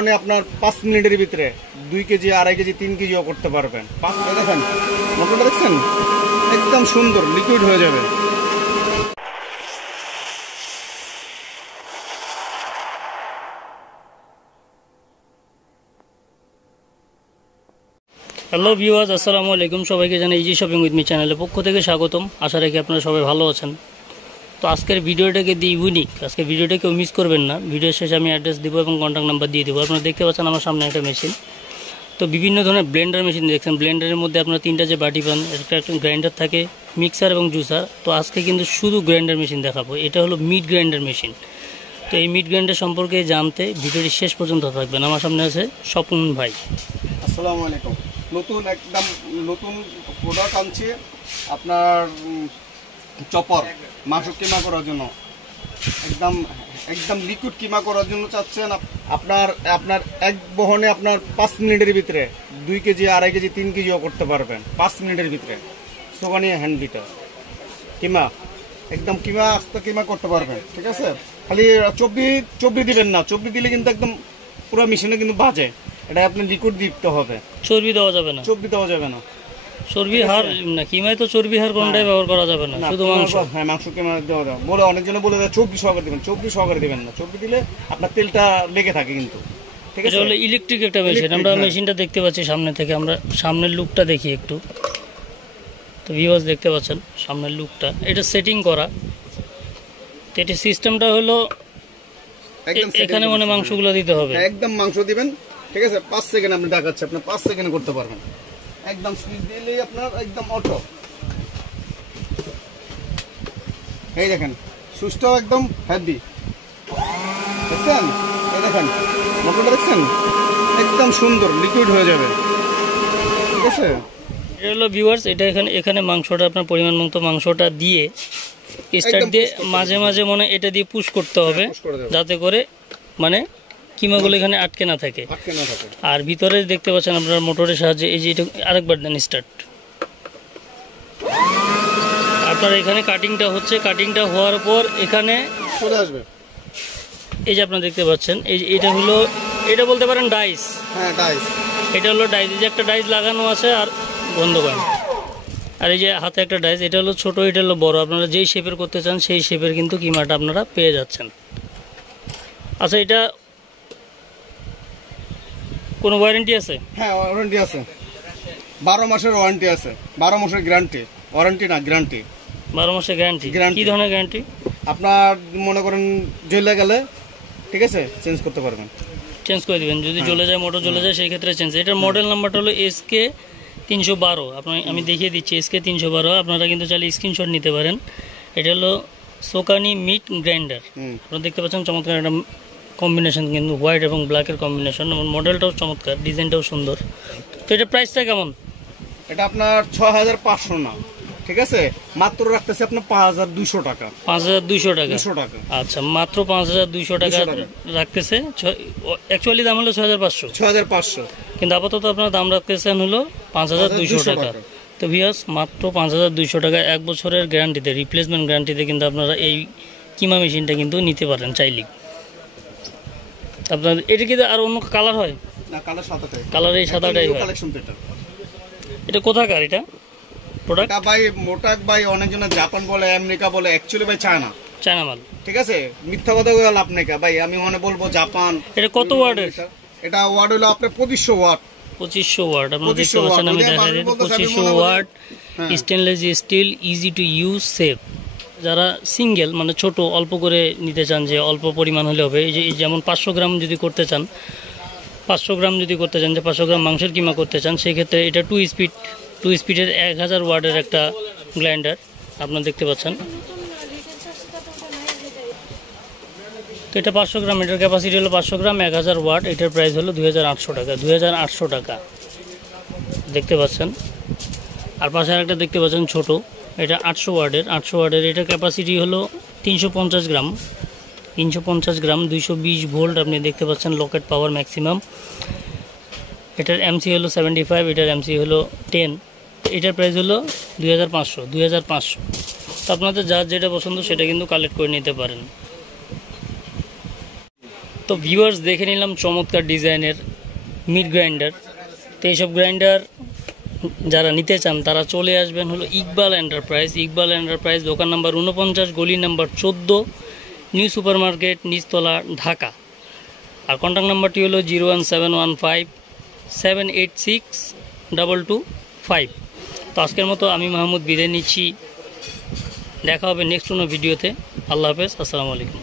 বহনে আপনার 5 মিনিটের ভিতরে 2 কেজি, 2.5 কেজি, 3 কেজিও করতে পারবেন। দেখেন মোটরটা দেখছেন, একদম সুন্দর লিকুইড হয়ে যাবে। হ্যালো ভিউয়ার্স, আসসালামু আলাইকুম। সবাইকে জানাই ইজি শপিং উইথ মি চ্যানেলের পক্ষ থেকে স্বাগতম। আশা রাখি আপনারা সবাই ভালো আছেন। তো আজকের ভিডিওটাকে দিয়ে ইউনিক, আজকের ভিডিওটা কেউ মিস করবেন না। ভিডিওর শেষে আমি অ্যাড্রেস দেবো এবং কন্ট্যাক্ট নাম্বার দিয়ে দেবো। আপনারা দেখতে পাচ্ছেন আমার সামনে একটা মেশিন। তো বিভিন্ন ধরনের ব্লেন্ডার মেশিন দেখছেন। ব্লেন্ডারের মধ্যে আপনারা 3টা যে বাটি পান, একটা গ্রাইন্ডার থাকে, মিক্সার এবং জুসার। তো আজকে কিন্তু শুধু গ্রাইন্ডার মেশিন দেখাবো। এটা হলো মিট গ্রাইন্ডার মেশিন। তো এই মিট গ্রাইন্ডার সম্পর্কে জানতে ভিডিওটি শেষ পর্যন্ত থাকবেন। আমার সামনে আছে স্বপন ভাই। আসসালামু আলাইকুম। একদম নতুন প্রোডাক্ট আনছি আপনার চপার, মাংস কিমা করার জন্য। একদম লিকুইড কিমা করার জন্য চাচ্ছেন আপনার এক বহনে আপনার 5 মিনিটের ভিতরে 2 কেজি, 2.5 কেজি, 3 কেজিও করতে পারবেন 5 মিনিটের ভিতরে। সোগানি হ্যান্ড বিটার কিমা, একদম কিমা আস্তে কিমা করতে পারবেন। ঠিক আছে, খালি চর্বি দিবেন না। চর্বি দিলে কিন্তু একদম পুরো মেশিনে কিন্তু বাজে। এটা আপনি লিকুইড দিতে হবে, চর্বি দেওয়া যাবে না। চর্বি দেওয়া যাবে না। চর্বি হার না, কিমায় তো চর্বি হার কোনটাই ব্যবহার করা যাবে না, শুধু মাংস। হ্যাঁ, মাংস কিমা দেওয়া যাবে বলে অনেকজনে বলে দেয় চর্বি সহকারে দিবেন। চর্বি সহকারে দিবেন না। চর্বি দিলে আপনার তেলটা লেগে থাকে কিন্তু। ঠিক আছে, এটা হলো ইলেকট্রিক একটা মেশিন। আমরা মেশিনটা দেখতে পাচ্ছি সামনে থেকে। আমরা সামনের লুকটা দেখি একটু। তো ভিউয়ার্স দেখতে পাচ্ছেন সামনের লুকটা। এটা সেটিং করা। তো এটা সিস্টেমটা হলো এখানে মানে মাংসগুলো দিতে হবে। একদম মাংস দিবেন। ঠিক আছে, 5 সেকেন্ড আপনি দেখাচ্ছে, আপনি 5 সেকেন্ডে করতে পারবেন। একদম সুইচ দিলেই আপনার একদম অটো। এই দেখেন সুইচটাও একদম হেভি, দেখছেন? এই দেখেন মোটরটা দেখছেন, একদম সুন্দর লিকুইড হয়ে যাবে। ঠিক আছে, এটা হলো ভিউয়ার্স, এটা এখানে মাংসটা আপনার পরিমাণ মতো মাংসটা দিয়ে স্টার্ট দিয়ে মাঝে মাঝে মনে এটা দিয়ে পুশ করতে হবে, যাতে করে মানে কিমাগুলো এখানে আটকে না থাকে। আর ভিতরে দেখতে পাচ্ছেন আপনার মোটরের সাহায্যে এই যে এটা আরেকবার দেন স্টার্ট। আপনার এখানে কাটিংটা হচ্ছে, কাটিংটা হওয়ার পর এখানে চলে আসবে। এই যে আপনারা দেখতে পাচ্ছেন, এটা হলো, এটা বলতে পারেন ডাইস। হ্যাঁ, ডাইস। এটা হলো ডাইস। এই যে একটা ডাইস লাগানো আছে আর বন্ধ করেন। আর এই যে হাতে একটা ডাইস, এটা হলো ছোট, এটা হলো বড়। আপনারা যেই শেপের করতে চান সেই শেপের কিন্তু কিমাটা আপনারা পেয়ে যাচ্ছেন। আচ্ছা, এটা কোনো ওয়ারেন্টি আছে? হ্যাঁ, ওয়ারেন্টি আছে। 12 মাসের ওয়ারেন্টি আছে। 12 মাসের গ্যারান্টি। ওয়ারেন্টি না, গ্যারান্টি। 12 মাসের গ্যারান্টি। কি ধরনের গ্যারান্টি? আপনার মনে করেন জ্বলে গেলে, ঠিক আছে, চেঞ্জ করতে পারবেন। চেঞ্জ করে দিবেন যদি জ্বলে যায়, মোটর জ্বলে যায়, সেই ক্ষেত্রে চেঞ্জ। এটার মডেল নাম্বারটা হলো SK 312। আমি দেখিয়ে দিচ্ছি SK 312। আপনারা কিন্তু চাইলে স্ক্রিনশট নিতে পারেন। এটা হলো সোকানি মিট গ্রাইন্ডার। আপনারা দেখতে পাচ্ছেন চমৎকার একটা কম্বিনেশন, কিন্তু হোয়াইট এবং ব্ল্যাকের কম্বিনেশন। মডেলটাও চমৎকার, ডিজাইনটাও সুন্দর। তো এটা প্রাইসটা কেমন? এটা আপনার 6500 না, ঠিক আছে, মাত্র রাখতেছে আপনার 5200 টাকা। 5200 টাকা। আচ্ছা, মাত্র 5200 টাকা রাখতেছে। অ্যাকচুয়ালি দাম হলো 6500, কিন্তু আপাতত আপনার দাম রাখতেছেন হলো 5200 টাকা। তো ভিউয়ার্স, মাত্র 5200 টাকা 1 বছরের গ্যারান্টিতে, রিপ্লেসমেন্ট গ্যারান্টিতে কিন্তু আপনারা এই কিমা মেশিনটা কিন্তু নিতে পারেন চাইলেই। আপনার এটা কি আর অন্য কালার হয় না? কালার সাদাটাই। কালার এই সাদাটাই হয়। এটা কোথাকার এটা প্রোডাক্ট? ভাই মোটাক ভাই, অনেকজন জাপান বলে, আমেরিকা বলে, অ্যাকচুয়ালি ভাই চায়না মাল। ঠিক আছে, মিথ্যা কথা বলে লাভ নেই ভাই। আমি মনে বলবো জাপান। এটা কত ওয়াটের? এটা ওয়াট হলো আপনার 2500 ওয়াট। 2500 ওয়াট। আপনারা দেখতে পাচ্ছেন, আমি দেখাই দিই। 2500 watt, stainless steel, easy to use, safe. যারা সিঙ্গেল মানে ছোট অল্প করে নিতে চান, যে অল্প পরিমাণ হলে হবে, এই যে যেমন 500 গ্রাম যদি করতে চান, 500 গ্রাম যদি করতে চান, যে 500 গ্রাম মাংসের কিমা করতে চান, সেই ক্ষেত্রে এটা 2 স্পিডের 1000 ওয়াটের একটা গ্রাইন্ডার আপনারা দেখতে পাচ্ছেন। তো এটা 500 গ্রাম, এটার ক্যাপাসিটি হলো 500 গ্রাম, 1000 ওয়াট। এটার প্রাইস হলো 2800 টাকা। 2800 টাকা দেখতে পাচ্ছেন। আর পাশে আরেকটা দেখতে পাচ্ছেন ছোট, এটা 800 ওয়াটের। এটার ক্যাপাসিটি হলো 350 গ্রাম। 220 ভোল্ট। আপনি দেখতে পাচ্ছেন লকেট পাওয়ার ম্যাক্সিমাম। এটার MC হলো 75, এটার MC হলো 10। এটার প্রাইস হলো 2500। তো আপনাদের যার যেটা পছন্দ সেটা কিন্তু কালেক্ট করে নিতে পারেন। তো তো ভিউয়ার্স দেখে নিলাম চমৎকার ডিজাইনের মিড গ্রাইন্ডার। তো এইসব গ্রাইন্ডার যারা নিতে চান তারা চলে আসবেন হলো ইকবাল এন্টারপ্রাইজ। ইকবাল এন্টারপ্রাইজ দোকান নাম্বার 49, গলি নাম্বার 14, নিউ সুপার মার্কেট, নিচতলা, ঢাকা। আর কন্ট্যাক্ট নাম্বারটি হলো 01715786225। তো আজকের মতো আমি মাহমুদ বিদায় নিচ্ছি, দেখা হবে নেক্সট কোনো ভিডিওতে। আল্লাহ হাফেজ, আসসালামু আলাইকুম।